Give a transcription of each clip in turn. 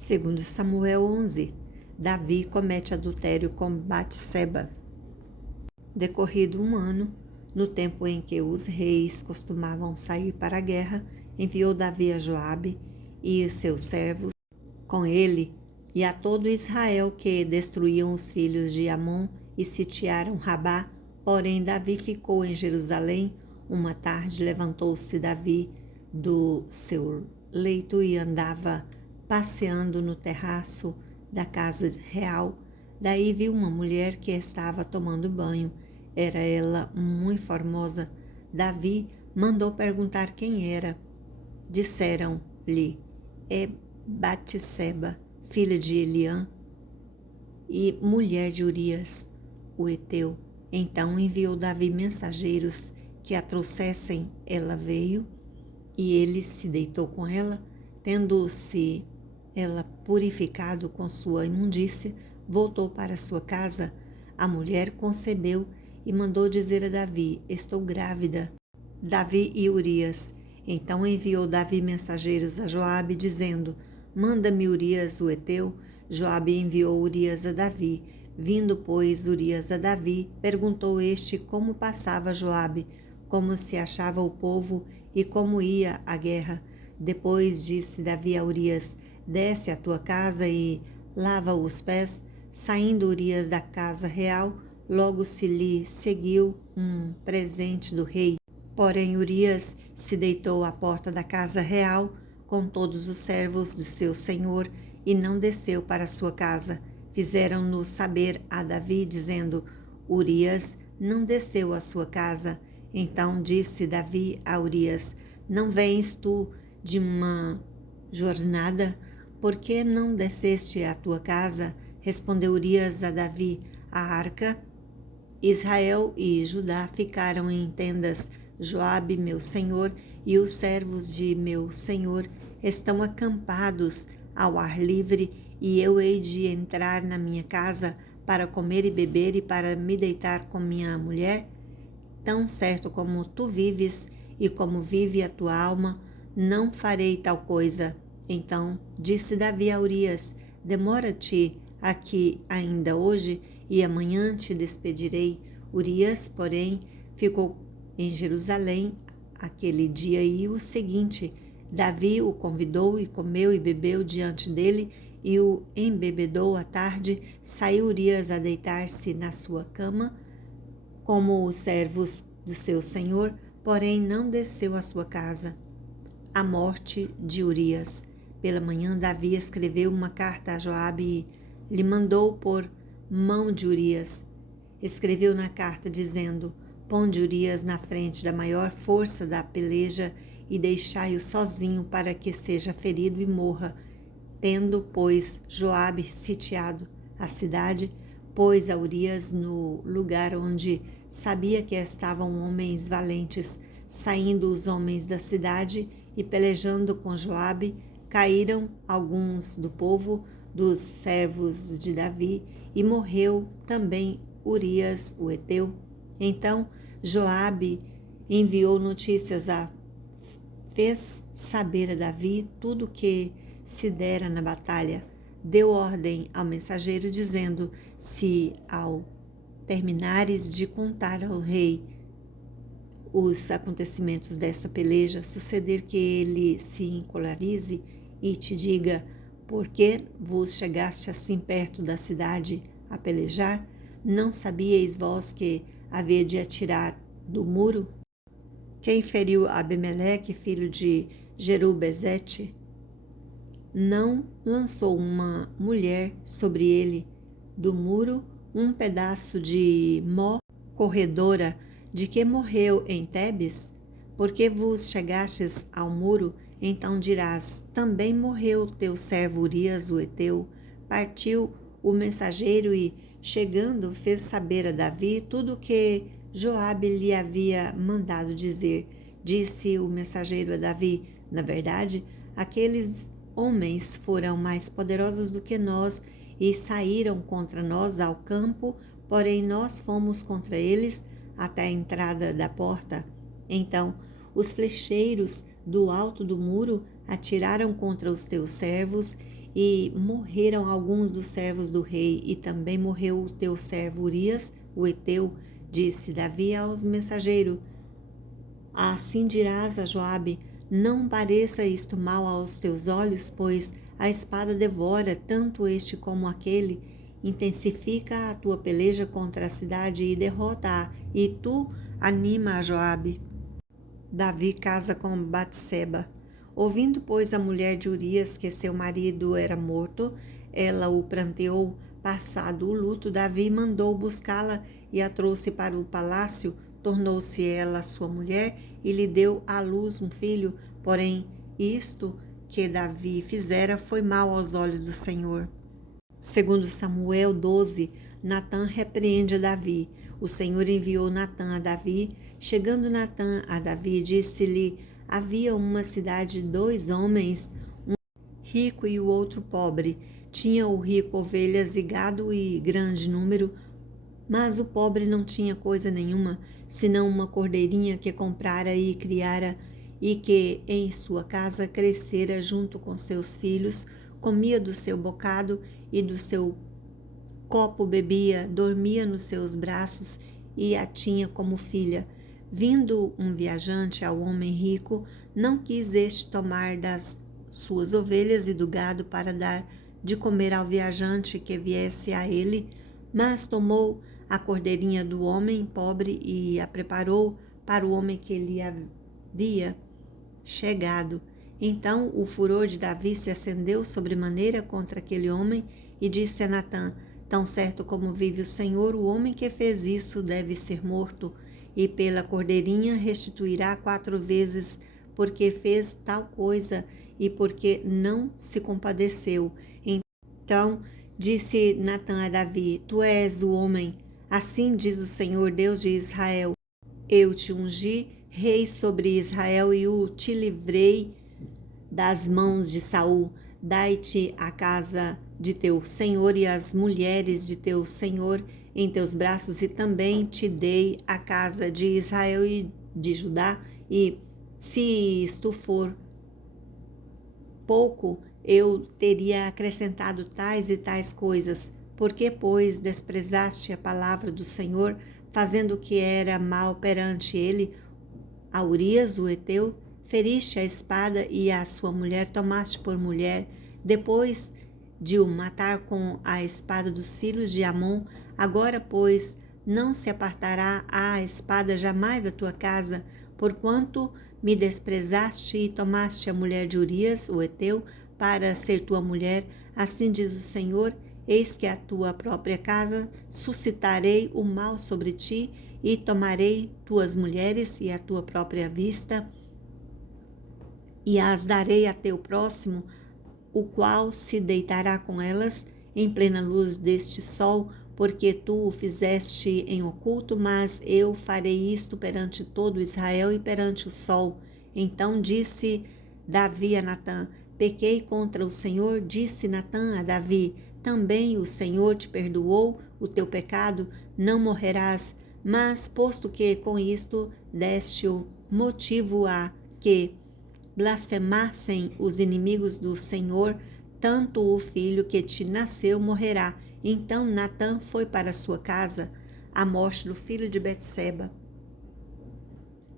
Segundo Samuel 11, Davi comete adultério com Batseba. Decorrido um ano, no tempo em que os reis costumavam sair para a guerra, enviou Davi a Joabe e seus servos com ele e a todo Israel que destruíam os filhos de Amon e sitiaram Rabá. Porém, Davi ficou em Jerusalém. Uma tarde levantou-se Davi do seu leito e andava passeando no terraço da casa real. Daí viu uma mulher que estava tomando banho. Era ela muito formosa. Davi mandou perguntar quem era. Disseram-lhe: é Batseba, filha de Eliã e mulher de Urias, o heteu. Então enviou Davi mensageiros que a trouxessem. Ela veio e ele se deitou com ela. Tendo-se ela purificado com sua imundícia, voltou para sua casa. A mulher concebeu e mandou dizer a Davi: estou grávida. Davi e Urias. Então enviou Davi mensageiros a Joabe, dizendo: manda-me Urias o heteu. Joabe enviou Urias a Davi. Vindo, pois, Urias a Davi, perguntou este como passava Joabe, como se achava o povo e como ia a guerra. Depois disse Davi a Urias: desce à tua casa e lava os pés. Saindo Urias da casa real, logo se lhe seguiu um presente do rei. Porém, Urias se deitou à porta da casa real com todos os servos de seu senhor e não desceu para sua casa. Fizeram-no saber a Davi, dizendo: Urias não desceu à sua casa. Então disse Davi a Urias: não vens tu de uma jornada? Por que não desceste à tua casa? Respondeu Urias a Davi: a arca, Israel e Judá ficaram em tendas. Joabe, meu senhor, e os servos de meu senhor estão acampados ao ar livre, e eu hei de entrar na minha casa para comer e beber e para me deitar com minha mulher? Tão certo como tu vives e como vive a tua alma, não farei tal coisa. Então disse Davi a Urias: demora-te aqui ainda hoje, e amanhã te despedirei. Urias, porém, ficou em Jerusalém aquele dia e o seguinte. Davi o convidou e comeu e bebeu diante dele e o embebedou à tarde. Saiu Urias a deitar-se na sua cama, como os servos do seu senhor, porém não desceu à sua casa. A morte de Urias. Pela manhã, Davi escreveu uma carta a Joabe e lhe mandou por mão de Urias. Escreveu na carta dizendo: ponde Urias na frente da maior força da peleja e deixai-o sozinho para que seja ferido e morra. Tendo, pois, Joabe sitiado a cidade, pôs a Urias no lugar onde sabia que estavam homens valentes. Saindo os homens da cidade e pelejando com Joabe, caíram alguns do povo dos servos de Davi e morreu também Urias o heteu. Então Joabe enviou notícias fez saber a Davi tudo o que se dera na batalha. Deu ordem ao mensageiro dizendo: se ao terminares de contar ao rei os acontecimentos dessa peleja, suceder que ele se encolerize e te diga: por que vos chegaste assim perto da cidade a pelejar? Não sabíeis vós que havia de atirar do muro? Quem feriu Abimeleque, filho de Jerubezete? Não lançou uma mulher sobre ele do muro um pedaço de mó corredora de que morreu em Tebes? Porque vos chegastes ao muro, então dirás: também morreu teu servo Urias o heteu. Partiu o mensageiro e, chegando, fez saber a Davi tudo o que Joabe lhe havia mandado dizer. Disse o mensageiro a Davi: na verdade, aqueles homens foram mais poderosos do que nós e saíram contra nós ao campo, porém nós fomos contra eles até a entrada da porta. Então os flecheiros do alto do muro atiraram contra os teus servos e morreram alguns dos servos do rei, e também morreu o teu servo Urias, o heteu. Disse Davi aos mensageiros: assim dirás a Joabe: não pareça isto mal aos teus olhos, pois a espada devora tanto este como aquele. Intensifica a tua peleja contra a cidade e derrota-a, e tu anima a Joabe. Davi casa com Batseba. Ouvindo, pois, a mulher de Urias que seu marido era morto, ela o pranteou. Passado o luto, Davi mandou buscá-la e a trouxe para o palácio. Tornou-se ela sua mulher e lhe deu à luz um filho. Porém, isto que Davi fizera foi mal aos olhos do Senhor. Segundo Samuel 12, Natã repreende a Davi. O Senhor enviou Natã a Davi. Chegando Natã a Davi, disse-lhe: havia uma cidade de 2 homens, um rico e o outro pobre. Tinha o rico ovelhas e gado e grande número, mas o pobre não tinha coisa nenhuma, senão uma cordeirinha que comprara e criara, e que em sua casa crescera junto com seus filhos, comia do seu bocado e do seu copo bebia, dormia nos seus braços e a tinha como filha. Vindo um viajante ao homem rico, não quis este tomar das suas ovelhas e do gado para dar de comer ao viajante que viesse a ele, mas tomou a cordeirinha do homem pobre e a preparou para o homem que lhe havia chegado. Então o furor de Davi se acendeu sobremaneira contra aquele homem e disse a Natã: tão certo como vive o Senhor, o homem que fez isso deve ser morto, e pela cordeirinha restituirá 4 vezes, porque fez tal coisa e porque não se compadeceu. Então disse Natã a Davi: tu és o homem. Assim diz o Senhor, Deus de Israel: eu te ungi rei sobre Israel e o te livrei das mãos de Saul. Dai-te a casa de teu senhor e as mulheres de teu senhor em teus braços, e também te dei a casa de Israel e de Judá. E se isto for pouco, eu teria acrescentado tais e tais coisas. Por que, pois, desprezaste a palavra do Senhor, fazendo o que era mal perante ele? A Urias, o heteu, feriste a espada e a sua mulher tomaste por mulher, depois de o matar com a espada dos filhos de Amon. Agora, pois, não se apartará a espada jamais da tua casa, porquanto me desprezaste e tomaste a mulher de Urias, o heteu, para ser tua mulher. Assim diz o Senhor: eis que a tua própria casa suscitarei o mal sobre ti, e tomarei tuas mulheres e a tua própria vista, e as darei a teu próximo, o qual se deitará com elas em plena luz deste sol, porque tu o fizeste em oculto, mas eu farei isto perante todo Israel e perante o sol. Então disse Davi a Natã: pequei contra o Senhor. Disse Natã a Davi: também o Senhor te perdoou o teu pecado, não morrerás. Mas, posto que com isto deste o motivo a que blasfemassem os inimigos do Senhor, tanto o filho que te nasceu morrerá. Então Natã foi para sua casa. A morte do filho de Betseba.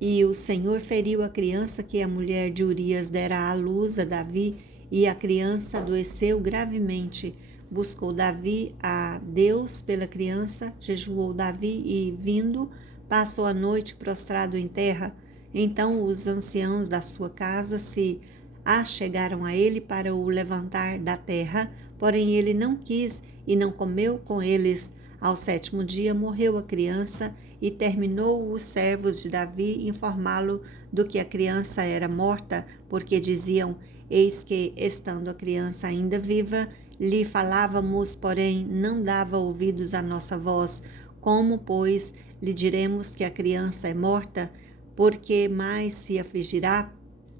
E o Senhor feriu a criança que a mulher de Urias dera à luz a Davi, e a criança adoeceu gravemente. Buscou Davi a Deus pela criança, jejuou Davi e, vindo, passou a noite prostrado em terra. Então os anciãos da sua casa se achegaram a ele para o levantar da terra, porém ele não quis e não comeu com eles. Ao 7º dia morreu a criança, e terminou os servos de Davi informá-lo do que a criança era morta, porque diziam: eis que, estando a criança ainda viva, lhe falávamos, porém não dava ouvidos à nossa voz. Como, pois, lhe diremos que a criança é morta? Porque mais se afligirá?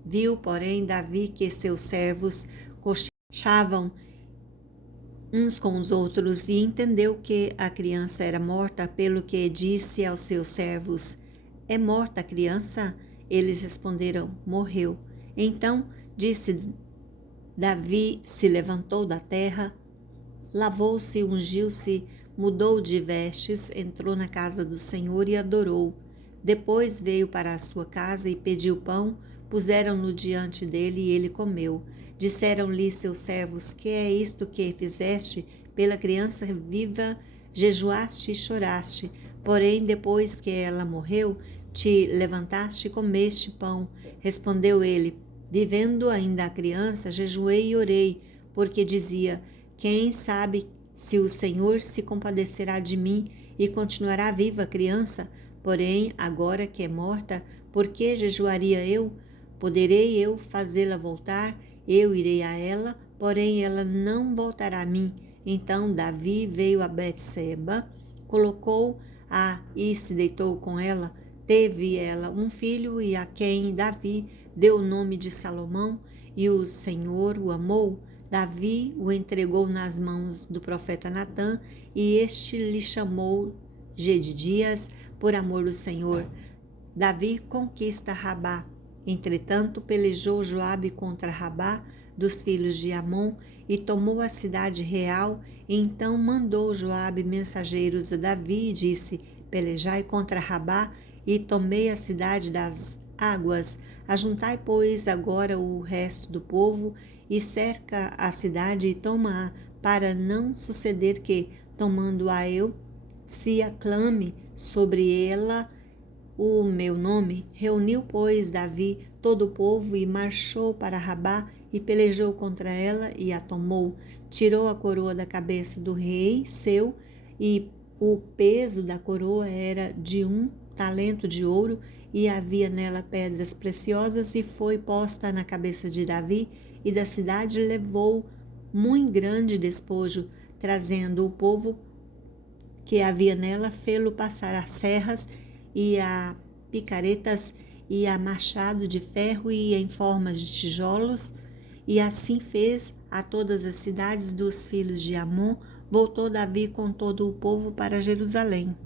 Viu, porém, Davi que seus servos cochichavam uns com os outros, e entendeu que a criança era morta, pelo que disse aos seus servos: é morta a criança? Eles responderam: morreu. Então disse Davi se levantou da terra, lavou-se, ungiu-se, mudou de vestes, entrou na casa do Senhor e adorou. Depois veio para a sua casa e pediu pão, puseram-no diante dele e ele comeu. Disseram-lhe seus servos: que é isto que fizeste? Pela criança viva jejuaste e choraste, porém depois que ela morreu, te levantaste e comeste pão. Respondeu ele: vivendo ainda a criança, jejuei e orei, porque dizia: quem sabe se o Senhor se compadecerá de mim e continuará viva a criança? Porém, agora que é morta, por que jejuaria eu? Poderei eu fazê-la voltar? Eu irei a ela, porém ela não voltará a mim. Então Davi veio a Betseba, colocou-a e se deitou com ela. Teve ela um filho, e a quem Davi deu o nome de Salomão, e o Senhor o amou. Davi o entregou nas mãos do profeta Natã, e este lhe chamou Jedidias, por amor do Senhor. Davi conquista Rabá. Entretanto, pelejou Joabe contra Rabá, dos filhos de Amon, e tomou a cidade real. Então mandou Joabe mensageiros a Davi e disse: pelejai contra Rabá e tomei a cidade das águas. Ajuntai, pois, agora o resto do povo e cerca a cidade e toma-a, para não suceder que, tomando-a eu, se aclame sobre ela o meu nome. Reuniu, pois, Davi todo o povo e marchou para Rabá e pelejou contra ela e a tomou. Tirou a coroa da cabeça do rei seu, e o peso da coroa era de 1 talento de ouro, e havia nela pedras preciosas, e foi posta na cabeça de Davi, e da cidade levou muito grande despojo, trazendo o povo que havia nela, fê-lo passar a serras e a picaretas e a machado de ferro e em formas de tijolos, e assim fez a todas as cidades dos filhos de Amon. Voltou Davi com todo o povo para Jerusalém.